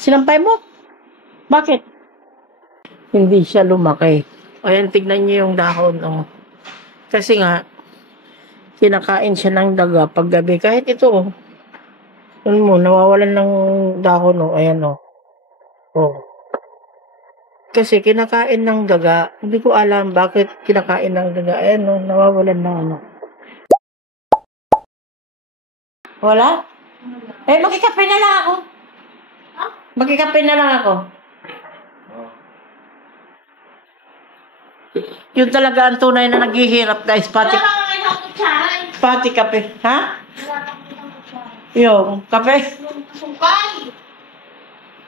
Sinampay mo? Bakit? Hindi siya lumaki. Ayan, tignan niyo yung dahon. Oh. Kasi nga, kinakain siya ng daga paggabi. Kahit ito, oh. Yun mo, nawawalan ng dahon. Oh. Ayan, oh. Oh. Kasi kinakain ng daga. Hindi ko alam bakit kinakain ng daga. Ayan, oh. Nawawalan ng ano. Wala? Eh, magkikape na lang ako. Magkikape na lang ako. Yun talaga ang tunay na naghihirap, guys. Pati kape. Ha? Yung kape.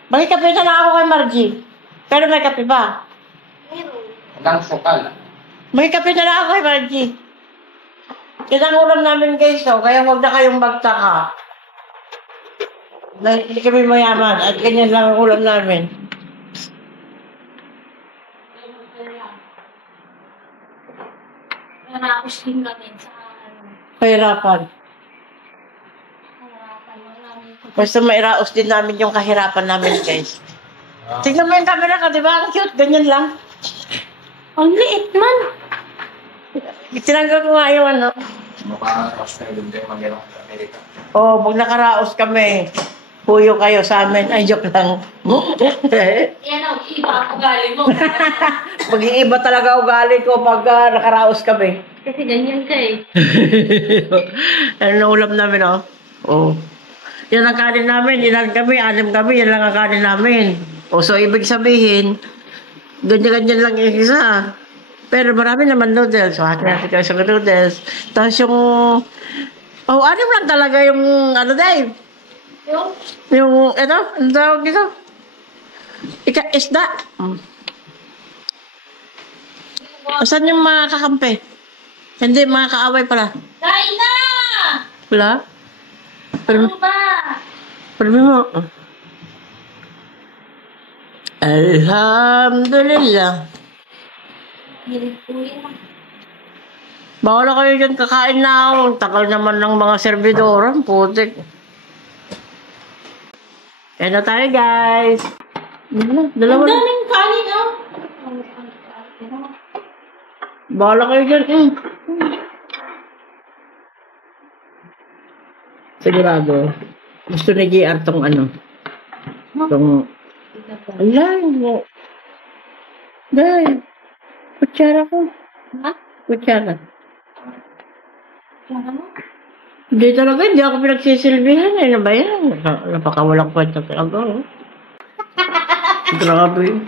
Magkikape na lang ako kay Margie. Pero may kape ba? Walang sukal. Magkikape na lang ako kay Margie. Yan ang ulam namin, guys. So, kaya huwag na kayong magtaka. Hindi kami mayaman at ganyan lang ang ulam namin. Nakapos din kami sa Kahirapan. Basta mairaos din namin yung kahirapan namin, guys. Tingnan mo yung camera ka, di ba? Ang cute, ganyan lang. ang liit man. Tinanggal ko nga yung ano. Makakaraos tayo doon tayo mag-irong sa Amerika. Oh, pag nakaraos kami, puyo kayo sa amin. Ay, joke lang. Yan ang iba ang ugali mo. Mag-iiba talaga ugali ko pag nakaraos kami. Kasi ganyan ka eh. Ano na ulam namin, oh? Oh. Yan ang kanin namin. Ilan kami, 6 kami. Yan lang ang kanin namin. O, so, ibig sabihin, ganyan-ganyan lang yung isa. Pero marami naman noodles. So, hatin natin kayo sa noodles. Tapos yung, oh, anim lang talaga yung, ano, Dave? Yung, ano tawag dito? Isda. Saan yung mga kakampi? Hindi, mga kaaway pala. Kain na! Wala? Ano ba? Permi mo. Alhamdulillah. Bawal na kayo dyan, kakain na ako. Takal naman ng mga servidor. Putik. Kaya na tayo, guys. Dalawa. Ang daming kanin, oh. Bawal na kayo dyan. Sigurado. Gusto ni JR tong ano. Tong... Alay mo. Dahil. Kutsara ko. Ha? Kutsara. Ano mo? Hindi talaga, hindi ako pinagsisilbihan. Ano ba yan? Napakawalang kwenta talaga. Oh. Grabe.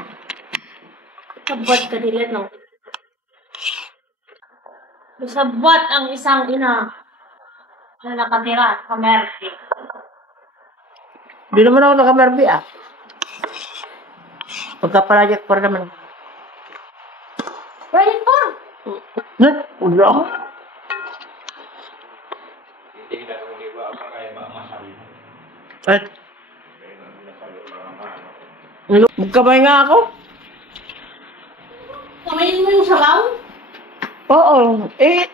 Sabot ka nila, no? Sabot ang isang ina na nakatira sa Mercy. Hindi naman ako nakamerbi, ah. Pagka-project pa naman. Pwede po! Wala ako. Hindi na kung di ba pa kaya mamasali. At, magkamay nga ako. Kamayin mo yung sabaw? Oo. Eh,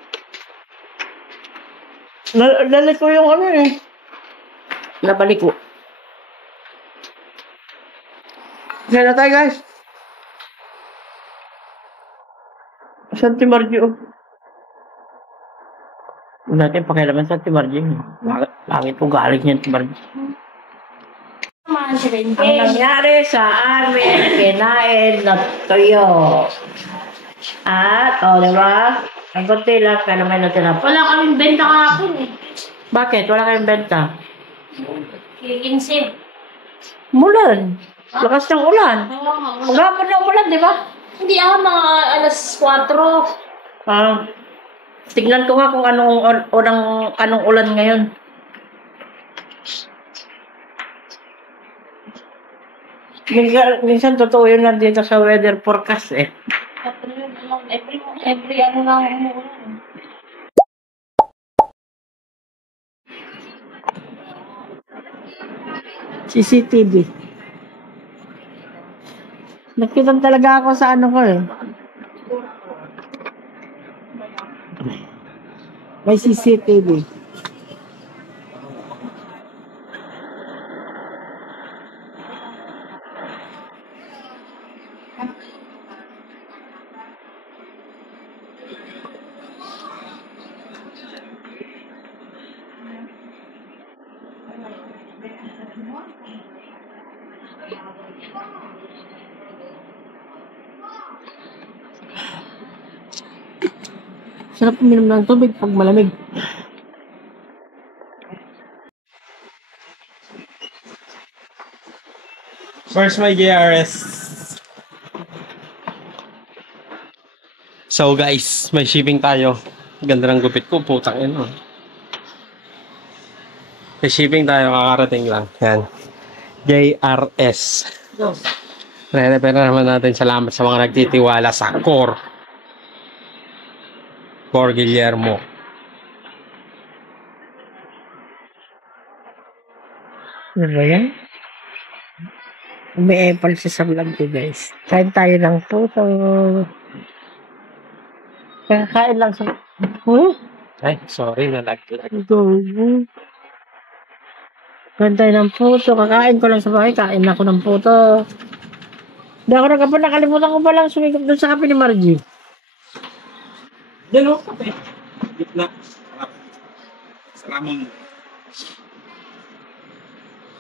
nalik ko yung ano eh. Nabalik ko. Kaya na tayo, guys. Santi Margio. Huwag natin pakialaman sa Santi Margio. Bakit po galing niyan, Santi Margio? Naman si Ang nangyari sa amin, kinain na tuyo. At, diba? Ang konti lang ka naman na tinapos. Wala kaming benta kahapon eh. Bakit? Wala kayong benta? Kikinsin. Mulan. Lakas ng ulan. Maghapon ng ulan, di ba? Hindi ako mga alas 4. Tignan ko nga kung anong ulan ngayon. Minsan totoo yun nandito sa weather forecast eh. Every ano lang umuulan. CCTV. Nakita talaga ako sa ano ko eh. May CCTV. Sarap uminom ng tubig pag malamig. Where's my JRS? So guys, may shipping tayo. Ganda ng gupit ko, putang ina. May shipping tayo, kakarating lang. Yan. JRS. Re-repair naman natin. Salamat sa mga nagtitiwala sa Core. Core Guillermo. Ano ba yan? Umi-epal siya sa vlog ko, guys. Kain tayo ng puso. Kain lang sa... Ay, sorry, nalaglag. Go. Kain tayo ng puso. Kakain ko lang sa bahay. Kain ako ng puso. Hindi ako nakalimutan ko pa lang sumikap doon sa kape ni Margie. Yan o, kape. Gitna. Salamon.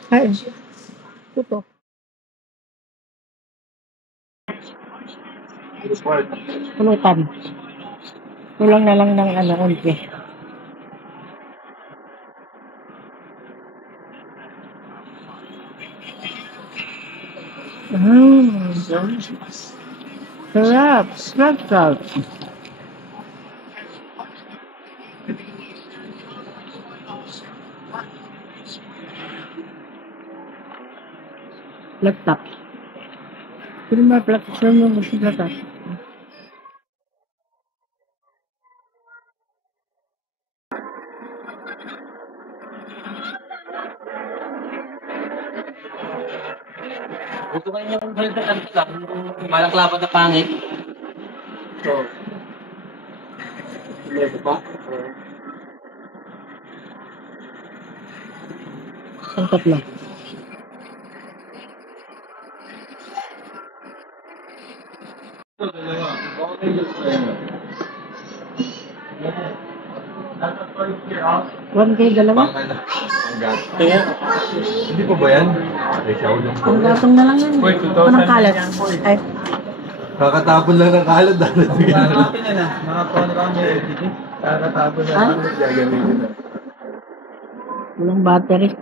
Kain. Puto. Pulutan. Kulang na lang ng ano, unti. Sarap. Sarap. Laptop. Pero may laptop sa mga gusto laptop. Gusto kayo yung malaklapat na pangit. So, meron pa? Ang tatlo. One kay dalawa? Kaya, Hindi pa ba yan? Ang gatong na lang yan. Anong kalat? Ay, Kakatapon lang ng kalat. ah? Walang battery.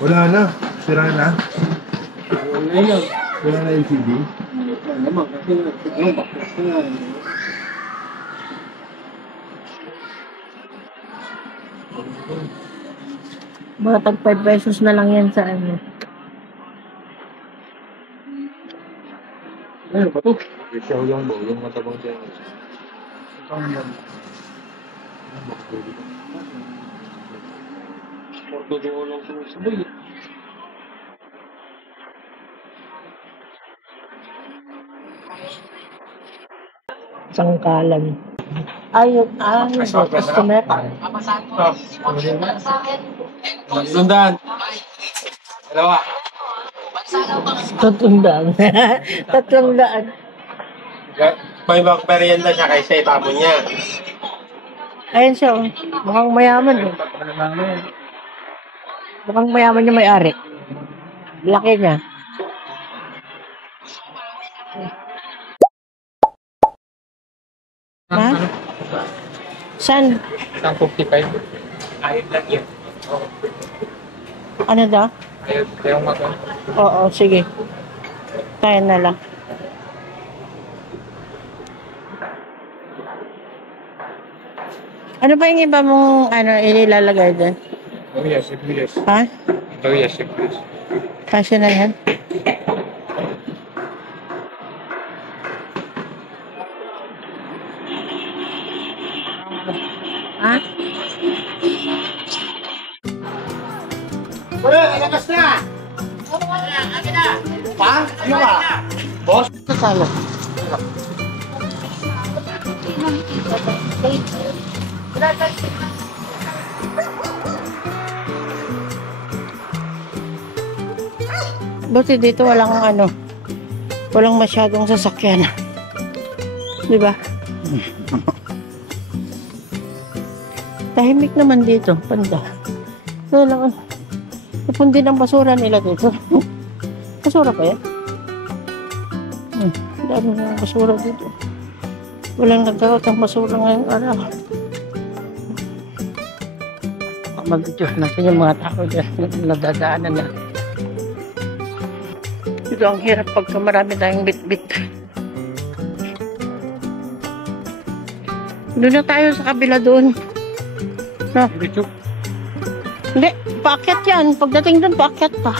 Wala na. Sira na. Wala na LCD. Mga tag 5 pesos na lang yan sa ano. ano ba ito? Siya lang ba? Yung matabang siya. Ordodo lang sumusubay. Sangkalan. Ayun, customer. Sundan. Dalawa. Tatundaan. Tatlong-daan. May merienda siya kaysa itapon niya. Ayun siya, oh. Mukhang mayaman eh. Mukhang mayaman yung may-ari. Laki niya. Ha? Saan? Isang 55. Ayun lang yun. Ano daw? Ayun. Yung mato. Oo, sige. Kaya na lang. Ano pa yung iba mong inilalagay doon? Oh yes, yes. Ha? Oh yes, yes. Kasya na yan? Ha? Wala, ilabas na! Pa? Ano ka? Boss? Kasalo. Buti dito walang masyadong sasakyan. Di ba? Tahimik naman dito, panda. Kaya lang, napundi ng basura nila dito. Basura pa yan? Dami ng basura dito. Walang nagkakot ng basura ngayong araw. Mag-video natin yung mga tao dyan na nadadaanan na. Ito ang hirap pagka marami tayong bit-bit. Doon na tayo sa kabila doon. No? Hindi, paakyat yan. Pagdating doon, paakyat pa.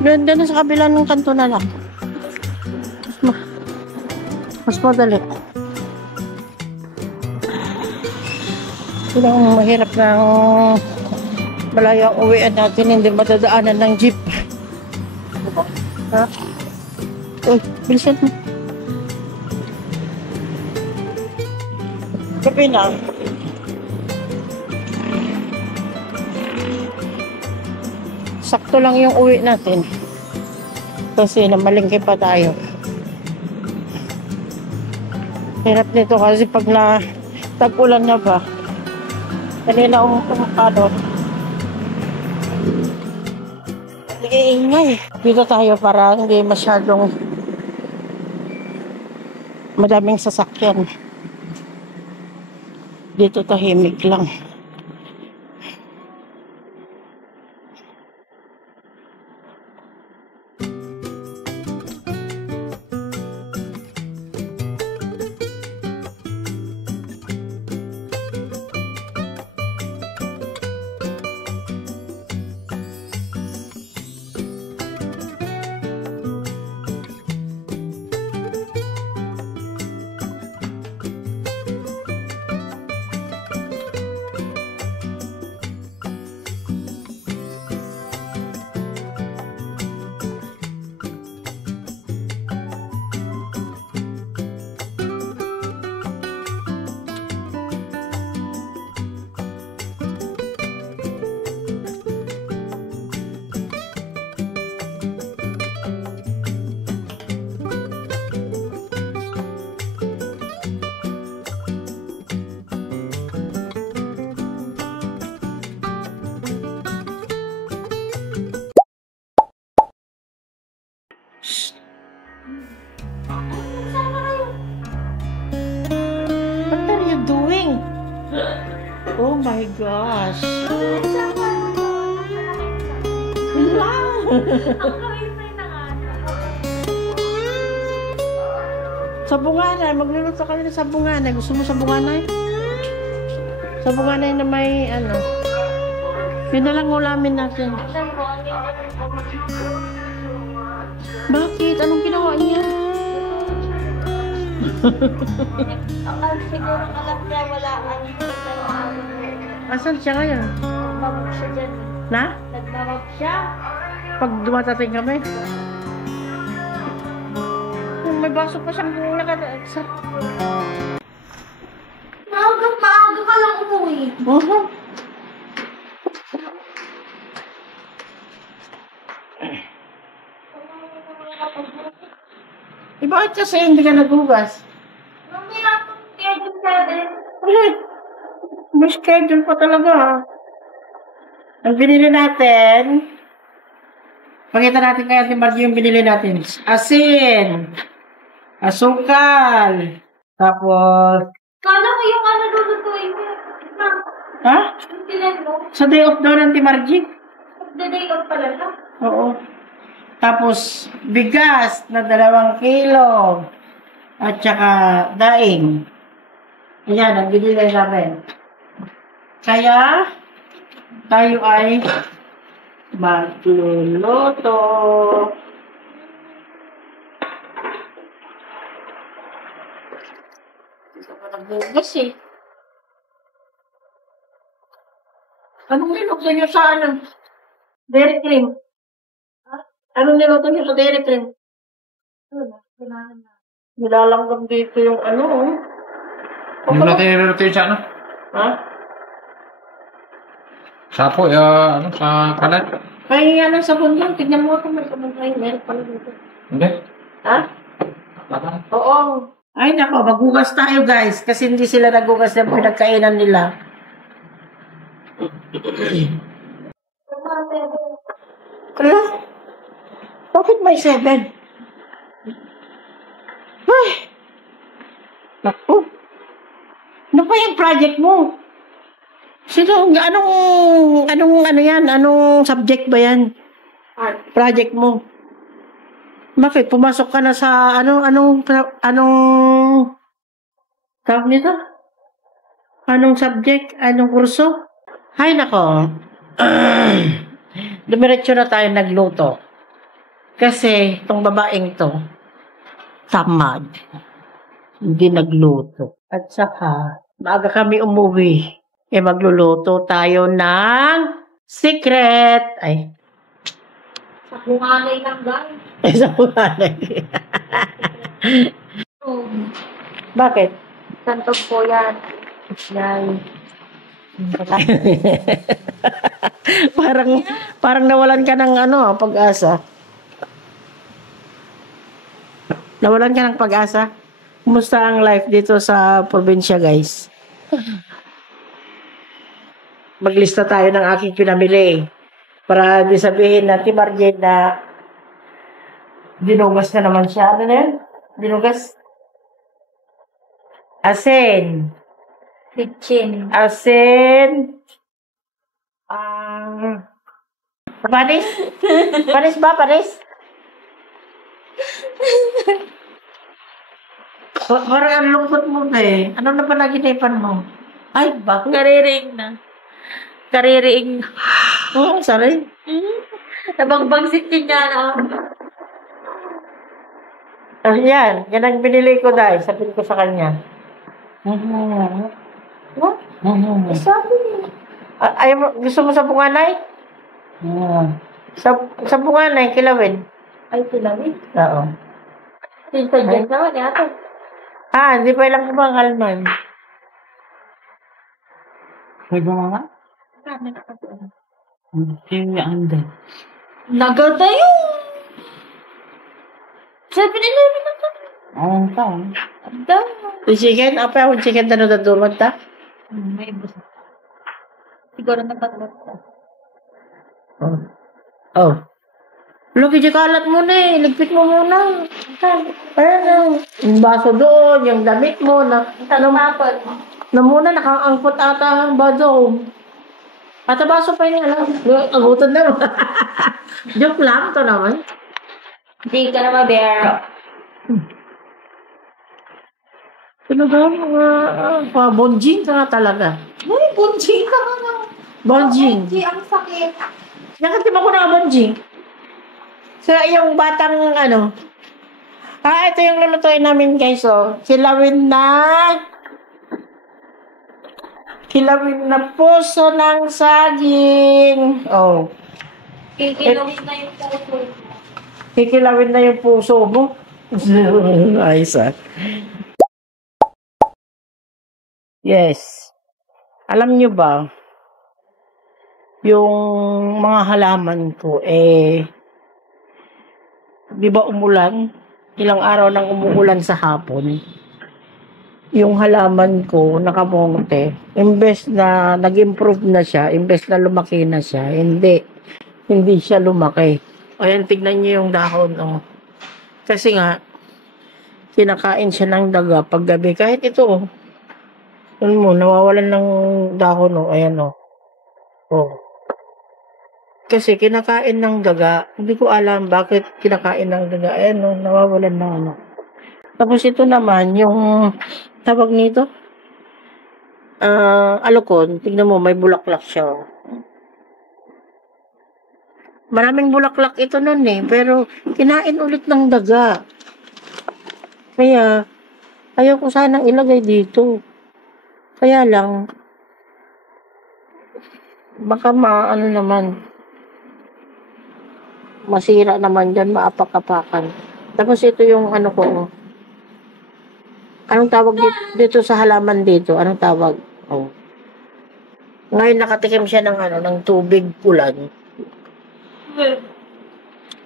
Doon na sa kabila ng kanto na lang. Mas madali. Ito ang mahirap ng malayo ang uwian natin. Hindi madadaanan ng jeep. Ha? Uy, bilisan mo. Gabi na. Sakto lang yung uwi natin. Kasi namalingki pa tayo. Hirap nito kasi pag tag-ulan na ba, kanina umakado. Ingay. Dito tayo para hindi masyadong madaming sasakyan. Dito tahimik lang. What are you doing? Oh my gosh. Wow! Sabunganay. Magluluto ka rin sa sabunganay. Gusto mo sabunganay? Sabunganay na may ano. Yun na lang ulamin natin. Bakit? Anong ginawa niya? Siguro alam niya wala ang Asan siya ngayon? nagbabag siya dyan. Na? Nagbabag siya. Pag dumatating kami? May baso pa siyang nakasa. Maaga ka lang umuwi. Bakit kasi hindi ka naghugas? Mamaya akong schedule ka din. May schedule pa talaga ha. Ang binili natin, pakita natin kaya Ate Margie yung binili natin. Asin, asukal, tapos, Kala ko yung ano lulutuin mo. ha? Yung tinan mo. Sa day off daw ng Ate Margie? The day of pala na. Oo. Tapos, bigas na 2 kilo. At saka, daing. Ayan, ang binili namin. Kaya, tayo ay magluluto. Ito pa nagbugas eh. Anong niluto niyo sa ano? Dairy cream. Anong niluto niyo sa dairy cream? Wala. Kailangan na. Nilalanggam dito yung ano, oh. Ano natin niluluto yung sa ano? Ha? Sapo, ano, sa kalan? Kaya nga ng sabon lang. Tignan mo kung may sabon tayo. Meron pala dito. Hindi. Ha? Bakang. Oo. Ay nako, maghugas tayo guys. Kasi hindi sila naghugas ng pinagkainan nila. Kala? Bakit may 7? Ay! Naku! Ano pa yung project mo? Ano yan? Anong subject ba yan? Project mo? Bakit? Pumasok ka na sa, tawag nito? Anong subject? Anong kurso? Hay nako. Dumiretso na tayo nagluto. Kasi, itong babaeng to, tamad. Hindi nagluto. At saka, maaga kami umuwi. Magluluto tayo ng secret. Ay, Sa kunganay lang guys. isa po nanay. Bakit? Santog po yan. Yan. parang nawalan ka ng pag-asa. Nawalan ka ng pag-asa? Kumusta ang life dito sa probinsya, guys? Maglista tayo ng aking pinamili. Para di sabihin na Marjen na dinugas na naman siya. Ano na yan? Dinugas? Asin. Kitchen. Asin. Panis? Panis ba? Panis? Parang ang lungkot mo ba eh. Ano na ba naginipan mo? Ay, bakit? Kaririing na. Kaririing. Oh, sorry. Nabangbangsit din niya na. Yan. Yan ang binili ko dahil. Sabihin ko sa kanya. What? Sabi niya. Gusto mo sa bunganay? Sa bunganay, kilawin. Ay, tilawin. Oo. Tinta dyan naman yata. Hindi pa ilang kumangalman. May mga? Hindi, anda. Naganda yun. 7-Eleven na to. Oo, taon. Anda. Yung chicken? Apa yung chicken na nadurmat ta? May busa. Siguro nagpatlat ka. Oh. Lagi di kalat mo na eh. Ligpit mo muna. Ayan yung baso doon, yung damit mo. Tanumapot. Na muna, nakaangkot ata ang baso. Ata baso pa yun, agutan na. Joke lang to naman. Hindi ka na mabero. Ano ba? Bonjing ka nga talaga. Ay, bunjing ka na. Bonjing. Bunjing, ang sakit. Nakatim ako na bonjing. So, yung batang ito yung lulutuin namin guys, oh. Kilawin na puso ng saging. Oh. Kikilawin na yung puso. Kikilawin na yung puso mo. Ayos ah. Yes. Alam nyo ba, yung mga halaman ko, di ba umulan? Ilang araw nang umuulan sa hapon. Yung halaman ko, nakamonte. Imbes na nag-improve na siya, imbes na lumaki na siya, hindi siya lumaki. Ayan, tignan niyo yung dahon, oh. Kasi nga, kinakain siya ng daga paggabi. Kahit ito, oh. Yun mo, nawawalan ng dahon, oh. Ayan, oh. Oh. Kasi kinakain ng daga. Hindi ko alam bakit kinakain ng daga. Ayan, no, nawawalan na ano. Tapos ito naman, yung tawag nito, alukon. Tignan mo, may bulaklak siya. Maraming bulaklak ito nun eh. Pero kinain ulit ng daga. Kaya, ayaw ko sanang ilagay dito. Kaya lang, baka masira naman dyan, maapak-apakan. Tapos ito yung ko. Anong tawag dito sa halaman dito? Anong tawag? Oh. Ngayon nakatikim siya ng tubig ulan.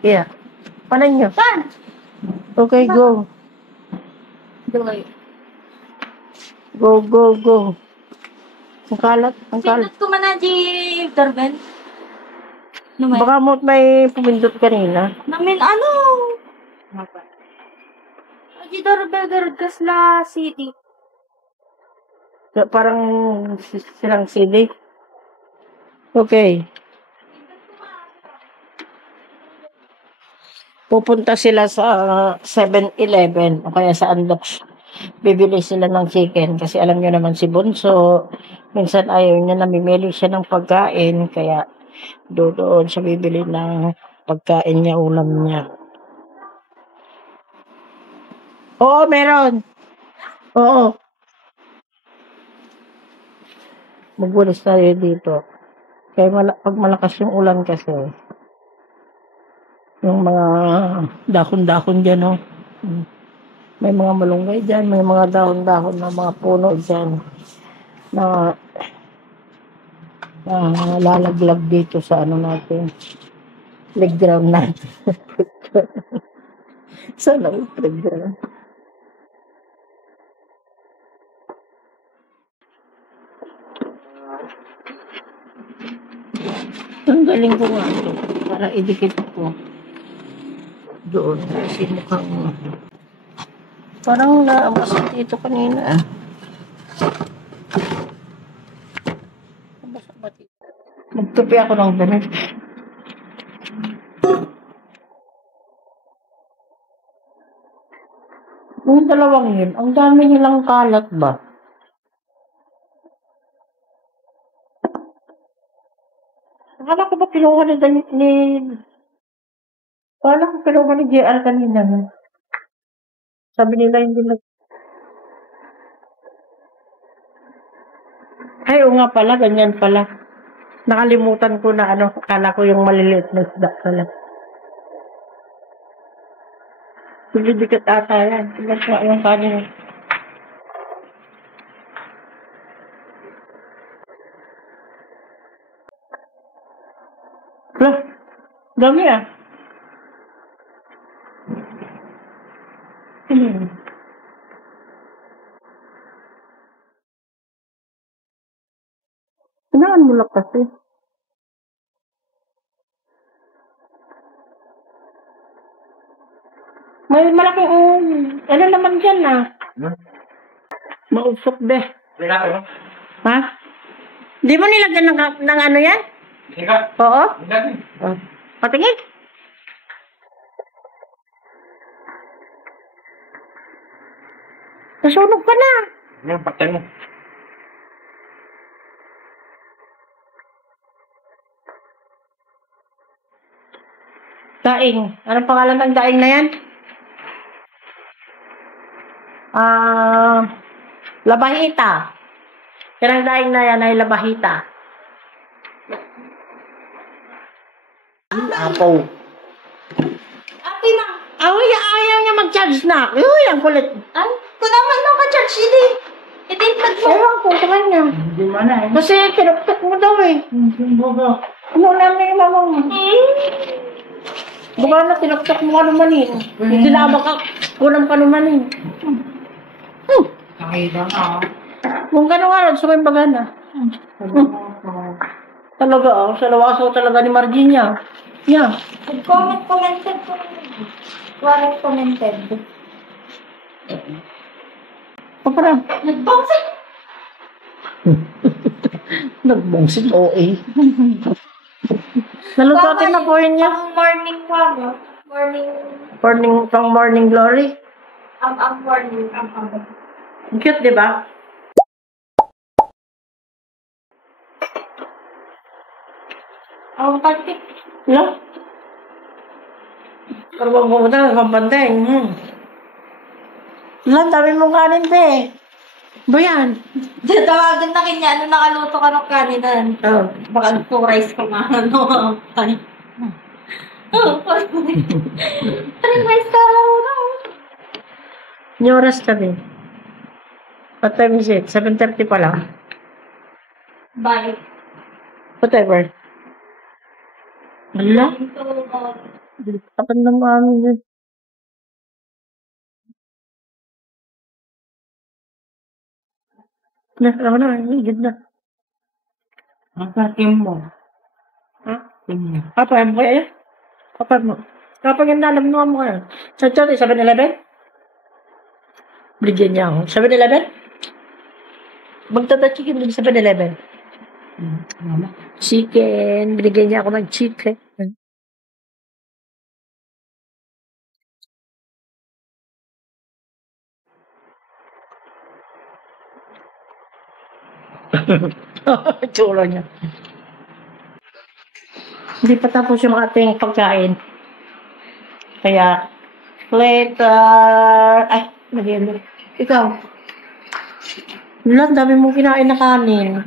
Yeah. Paano nyo? Saan? Okay, go. Doy. Go. Ang kalat. Sinat ko man na di Darben. Numay. Baka mo may pumindot kanina. Namin ano? Jidor Gasla City. Parang silang sili. Okay. Pupunta sila sa 7-Eleven o kaya sa Unlocks. Bibili sila ng chicken kasi alam niyo naman si Bunso, minsan ayaw niya, namimili siya ng pagkain kaya doon siya bibili ng pagkain niya, ulam niya. Oo, meron. Oo. Magbulis tayo dito. Kaya pag malakas yung ulan kasi, yung mga dahon-dahon dyan, no? May mga malunggay dyan, may mga dahon-dahon na mga puno dyan na lalaglag dito sa ano natin, playground natin. Sana may playground. Ang galing ko nga ito para idikit ko doon kasi mukhang parang naabas dito kanina. Magtupi ako ng damit. Yung dalawang yun, ang dami nilang kalat ba? Akala ko ba kinuha akala ko kinuha ni JR kanina. Sabi nila hindi nag... Ay, oo nga pala, ganyan pala. Nakalimutan ko na ano, akala ko yung maliliit na isda pala. Bibidikit ata yan. Tignan ko yung kanin. Lah, dami ah. Kailangan mo lang kasi. May malaking, ano naman dyan ah. Mausok be. Ha? Di mo nilagyan ng ano yan? Oo? Oh. Patingin. Nasunog ka na. Yan, patay mo. Daing. Anong pangalan ng daing na yan? Labahita. Yan ang daing na yan ay labahita. Apo. Ate na. Ayaw niya mag-charge na. Uy, ang kulit. Ay, kung naman naka-charge, hindi. Itintag mo. Ewan ko sa kanya. Hindi mo na eh. Kasi kinuktok mo daw eh. Ano namin yung mamang mo? Baka na tinuktok mo ka naman eh. Hindi na baka kunang ka naman eh. Nakita na. Kung gano'n gusto ko yung bagana. Talaga oh, sa lawaso talaga ni Marginia. Yeah. Commented ko. Warang commented. Paparang. Nagbongsit. Nagbongsit, OA. Nalutotin na po yun niya. Pang morning ko, ano? Pang morning glory. Ang morning. Cute, di ba? Ang pantik. No? Karabang pumunta, pampanteng. Lang, dami mong kanin, pe. Ba yan? Tatawagan na kanya, ano nakaluto ka ng kaninan? Oh. Baka two rice ka nga, ano? Kanin. Three rice ka, ano? New oras kami. What time is it? 7:30 pa lang. Bye. Whatever. Wala? Tapan ng mami yun. Ako na, higit na. Ang sakin mo. Ha? Tingnan. Apa mo kaya? Apa mo? Kapag yung nalam mo kayo. Sa 7-Eleven? Bigyan niya ako. 7-Eleven? Magtata chicken din sa 7-Eleven. Chicken. Binigyan niya ako ng chicken. Tsura niya. Hindi pa tapos yung ating pagkain. Kaya, later. Ay, nagyan. Ikaw. Wala, ang dami mong kinain na kanin.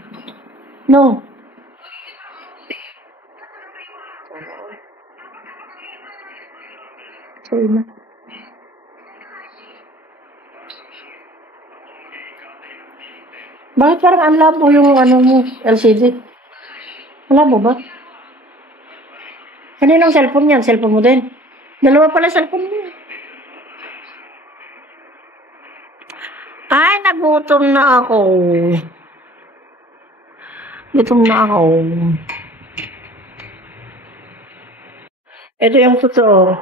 No. Sorry na. Bakit parang ang labo yung ano mo, LCD? Ang labo ba? Kaninang cellphone yan? Cellphone mo din? Dalawa pala cellphone mo. Ay, nagutom na ako. Gutom na ako. Ito yung totoo.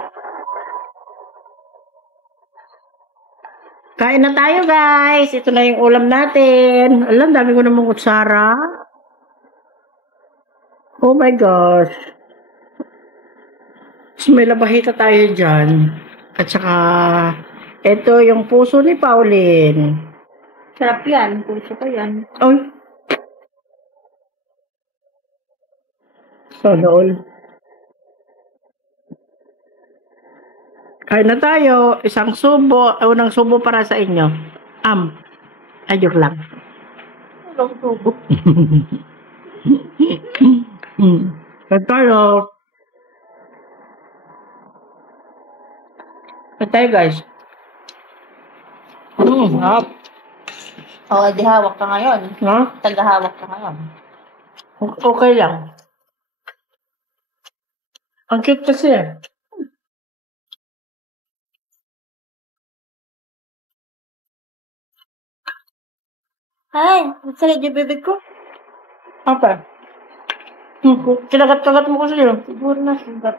Kain na tayo, guys. Ito na yung ulam natin. Alam, dami ko namang kutsara. Oh my gosh. So, may labahita tayo dyan. At saka, ito yung puso ni Pauline. Sarap yan. Puso ko yan. Ay. Sana all. Kain na tayo. Isang subo. Unang subo para sa inyo. Ayok lang. Walang tubo. Kain tayo. Kain tayo, guys. Hap. Oo, di hawak ka ngayon. Ha? Tagahawak ka ngayon. Okay lang. Ang cute kasi eh. Ay, masakit yung bibig ko. Apa? Kinagat-kagat mo kasi yun. Siguro na sugat.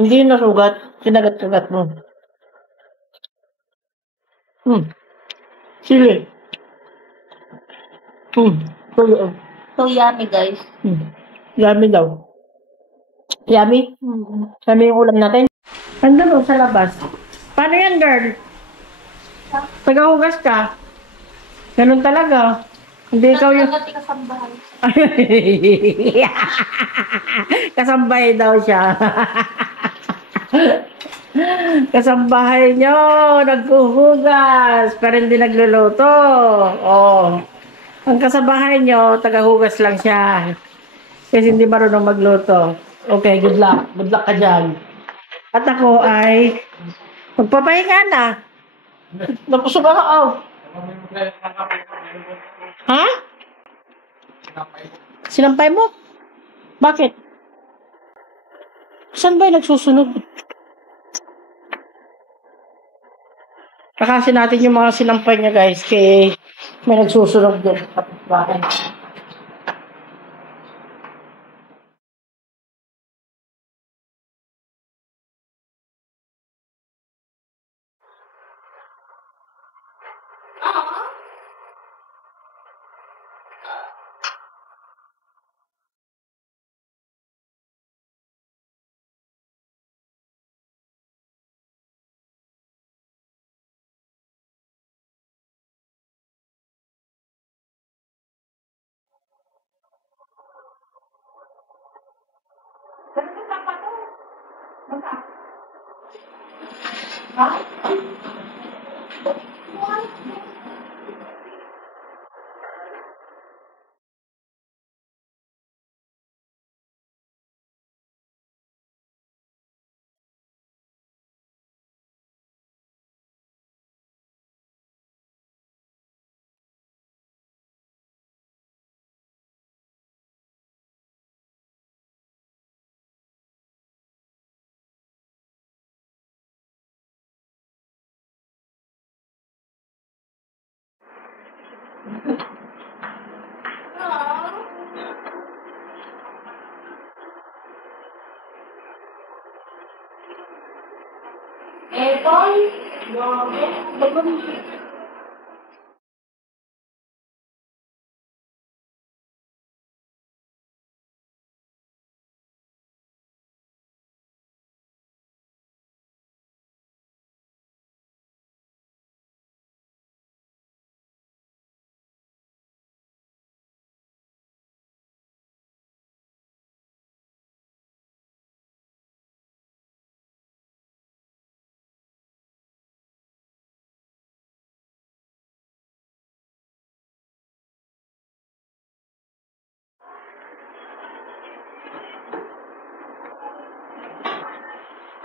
Hindi nasugat. Kinagat-kagat mo. Sili. Tuyo. So yummy, guys. Yummy daw. Yummy? Yummy yung ulam natin. Ando sa labas. Paano yan, girl? Tagahugas ka. Ganun talaga. Hindi ikaw yung... kasambahay. Kasambay daw siya. Kasambahay nyo, naghuhugas, pero hindi nagluluto. Oh. Ang kasambahay nyo, tagahugas lang siya. Kasi hindi marunong magluto. Okay, good luck. Good luck ka dyan. At ako ay magpapahinga na. Napusog ako. Oh. Ha? Sinampay mo? Bakit? Saan ba yung nagsusunog? Kakasin natin yung mga sinampay niya, guys. Kaya may nagsusunog din. Bakit?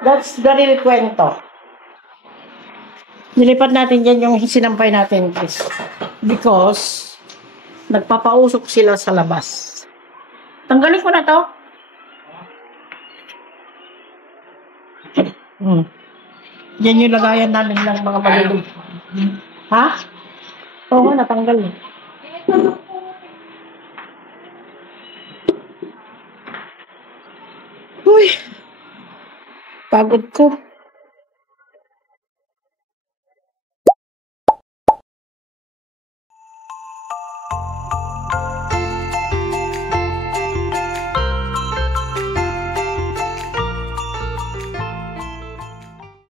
That's the real kwento. Nilipat natin dyan yung sinampay natin, guys. Because, nagpapausok sila sa labas. Tanggalin ko na to. Yan yung lagayan namin ng mga malulog. Ha? Oo, natanggal. Uy, pagod ko.